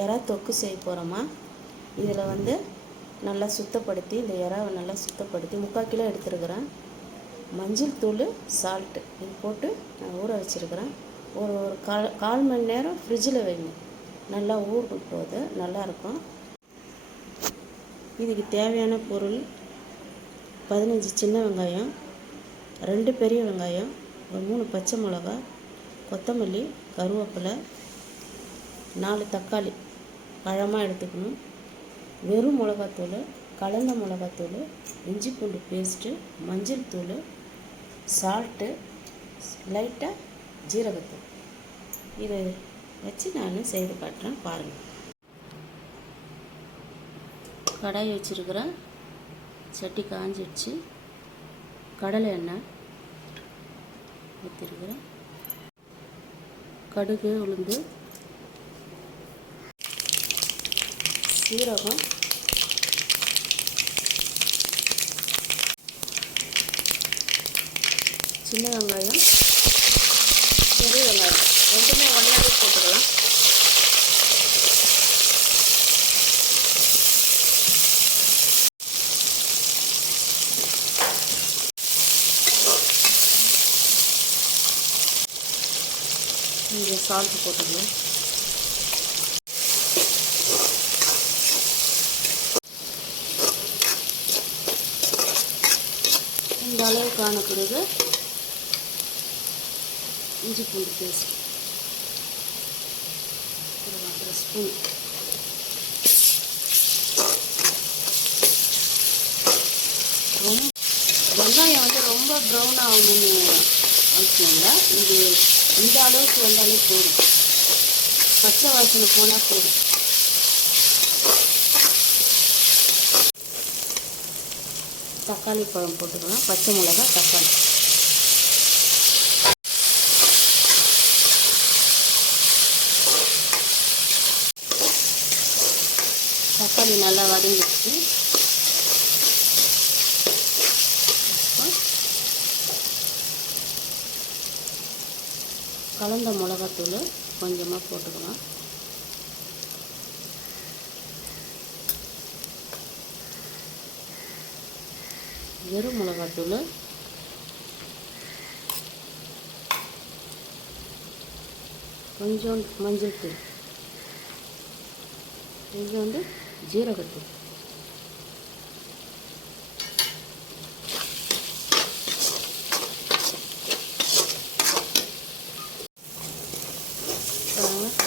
எறா தொக்கு செய்ய போகிறோமா. இதில் வந்து நல்லா சுத்தப்படுத்தி இந்த எறாவை நல்லா சுத்தப்படுத்தி 3/4 கிலோ எடுத்துருக்கிறேன். மஞ்சள் தூள், சால்ட்டு இது போட்டு நான் ஊற வச்சுருக்கிறேன். ஒரு கால் மணி நேரம் ஃப்ரிட்ஜில் வைங்க. நல்லா ஊறும் போது நல்லாயிருக்கும். இதுக்கு தேவையான பொருள் 15 சின்ன வெங்காயம், 2 பெரிய வெங்காயம், ஒரு 3 பச்சை மிளகா, கொத்தமல்லி, கருவேப்பிலை, 4 தக்காளி பழமாக எடுத்துக்கணும். வெறும் மிளகாத்தூள், கலந்த மிளகாத்தூள், இஞ்சி பூண்டு பேஸ்ட்டு, மஞ்சள் தூள், சால்ட்டு, லைட்டாக ஜீரகத்தூள். இதை வச்சு நான் செய்து காட்டுறேன் பாருங்கள். கடாய் வச்சுருக்கிறேன். சட்டி காஞ்சிடுச்சு. கடலை எண்ணெய் ஊற்றிருக்கிறேன். கடுகு, உளுந்து, சீரகம், சின்ன வெங்காயம், பெரிய வெங்காயம் ரெண்டுமே ஒன்றாவே போட்டுக்கலாம். இங்கே சால்ட் போட்டுக்கலாம். இந்த அளவுக்கான பிறகு இஞ்சி பூண்டு பேஸ்ட் ஒரு 1/2 ஸ்பூன், வெங்காயம் வந்து ரொம்ப ப்ரௌன் ஆகணும்னு அவசியம் இல்லை. இது இந்த அளவுக்கு வந்தாலே போதும். பச்சை வாசனை போனால் போதும். தக்காளி பழம் போட்டுக்கலாம். பச்சை மிளகா, தக்காளி. தக்காளி நல்லா வதங்கிடுச்சு. கலந்த மிளகாத்தூள் கொஞ்சமாக போட்டுக்கலாம். வெறும் மிளகாத்தூள், கொஞ்சம் மஞ்சள் தூள், இது வந்து ஜீரகத்தூள்.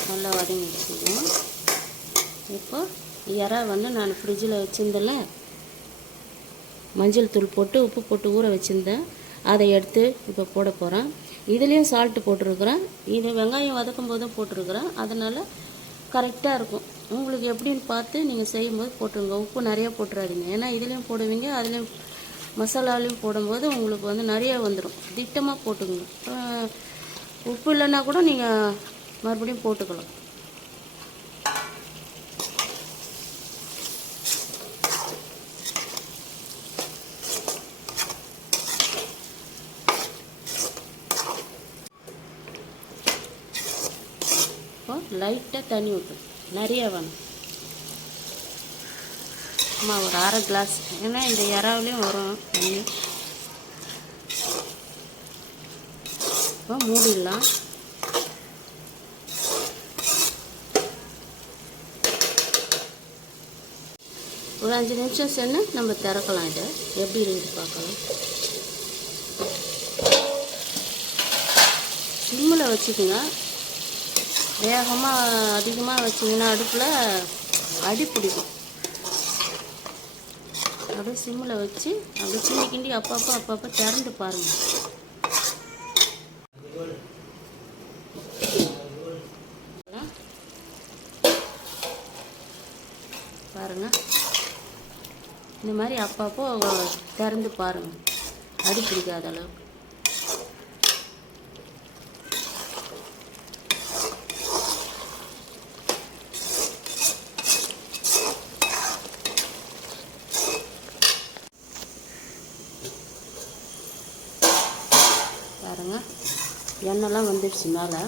நல்லா வதங்கி வச்சுக்கணும். இப்போ இறா வந்து நான் ஃப்ரிட்ஜில் வச்சுருந்தேன்ல, மஞ்சள் தூள் போட்டு உப்பு போட்டு ஊற வச்சுருந்தேன். அதை எடுத்து இப்போ போட போகிறேன். இதுலேயும் சால்ட்டு போட்டிருக்கிறேன். இது வெங்காயம் வதக்கும் போதும் போட்டிருக்கிறேன். அதனால் கரெக்டாக இருக்கும். உங்களுக்கு எப்படின்னு பார்த்து நீங்கள் செய்யும்போது போட்டுருங்க. உப்பு நிறையா போட்டுறாதீங்க. ஏன்னா இதுலேயும் போடுவீங்க, அதுலேயும் மசாலாலையும் போடும்போது உங்களுக்கு வந்து நிறையா வந்துடும். திட்டமாக போட்டுங்க. உப்பு இல்லைன்னா கூட நீங்கள் மறுபடியும் போட்டுக்கலாம். இப்போ லைட்டாக தண்ணி ஊற்றும். நிறைய வேணும். சும்மா ஒரு 1/2 கிளாஸ். ஏன்னா இந்த இறாவுலேயும் வரும் தண்ணி. இப்போ மூடிடலாம். ஒரு 5 நிமிஷம் சென்று நம்ம திறக்கலாம். இதை எப்படி இருக்குது பார்க்கலாம். சிம்மில் வச்சுக்கோங்க. வேகமாக அதிகமாக வச்சிங்கன்னா அடுப்பில் அடி பிடிக்கும். அப்படியே சிம்மில் வச்சு அப்படியே கிண்டி கிண்டி அப்பப்போ திறந்து பாருங்கள். பாருங்கள், இந்த மாதிரி அப்பப்போ திறந்து பாருங்கள். அடி பிடிக்காத அளவுக்கு. பாருங்கள், எண்ணெய்லாம் வந்துடுச்சு மேலே.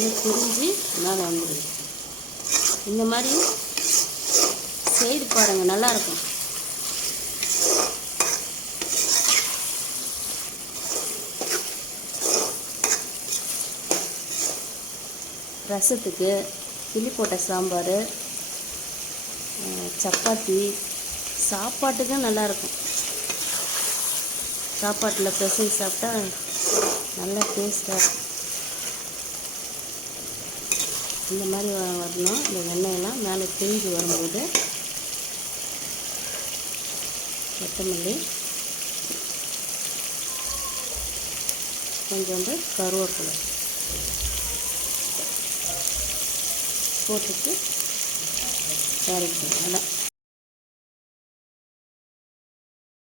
எண்ணெய் பிரிஞ்சு மேலே வந்துடுது. இந்த மாதிரி செய்து பாருங்கள், நல்லாயிருக்கும். ரசத்துக்கு, கிள்ளி போட்ட சாம்பார், சப்பாத்தி, சாப்பாட்டுக்கு நல்லாயிருக்கும். சாப்பாட்டில் பிசைஞ்சு சாப்பிட்டா நல்லா டேஸ்ட்டாக இருக்கும். இந்த மாதிரி வரணும். இந்த வெண்ணெயெல்லாம் மேலே பிரிஞ்சு வரும்போது கொத்தமல்லி, கொஞ்சோண்டு கருவேப்பிலை போட்டுட்டு இறக்கணும். அதான்